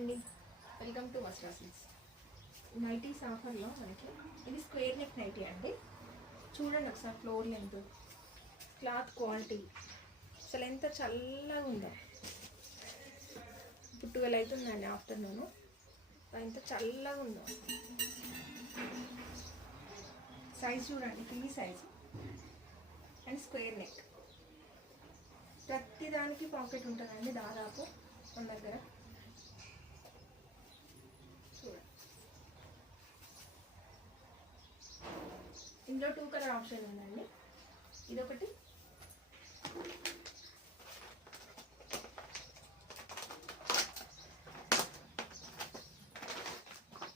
అండి, welcome to వస్త్రా silks. Nighties ఆఫర్లో మనకి ఇది స్క్వేర్ నెక్ నైటీ అండి. చూడండి ఒకసారి ఫ్లోర్ లెంత్, క్లాత్ క్వాలిటీ అసలు ఎంత చల్లగా ఉందో. ఇప్పుడు 12 అవుతుందండి ఆఫ్టర్నూను, ఎంత చల్లగా ఉందో. సైజ్ చూడండి, free size and square neck. ప్రతి దానికి పాకెట్ ఉంటుందండి దాదాపు మన దగ్గర. ఇందులో 2 కలర్ ఆప్షన్ ఉందండి. ఇదొకటి,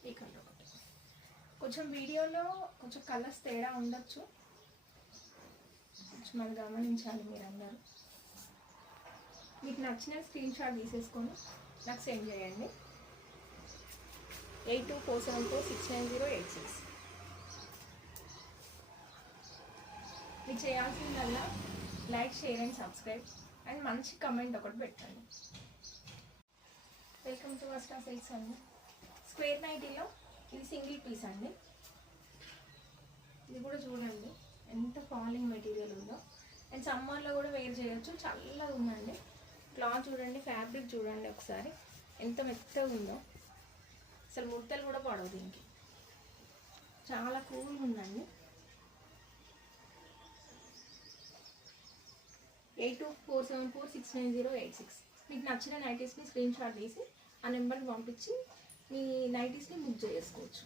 ఈ కలర్ ఒకటి. కొంచెం వీడియోలో కొంచెం కలర్స్ తేడా ఉండొచ్చు, కొంచెం అది గమనించాలి మీరందరూ. మీకు నచ్చిన స్క్రీన్ షాట్ తీసేసుకొని నాకు సెండ్ చేయండి. 8247469086. మీరు చేయాల్సిందల్లా like, share and subscribe and మంచి కమెంట్ ఒకటి పెట్టండి. వెల్కమ్ టు వస్త్రా సిల్క్స్ అండి. స్క్వేర్ నైటీలో ఇది సింగిల్ పీస్ అండి. ఇది కూడా చూడండి ఎంత ఫాలింగ్ మెటీరియల్ ఉందో. అండ్ సమ్మర్లో కూడా వేర్ చేయొచ్చు, చల్లగా ఉందండి. క్లాత్ చూడండి, ఫ్యాబ్రిక్ చూడండి ఒకసారి ఎంత మెత్తగా ఉందో. అసలు ముడతలు కూడా పడవు దీనికి, చాలా కూల్గా ఉందండి. 8247469086. మీకు నచ్చిన నైటీస్ని స్క్రీన్ షాట్ తీసి ఆ నెంబర్కి పంపించి మీ నైటీస్ని బుక్ చేసుకోవచ్చు.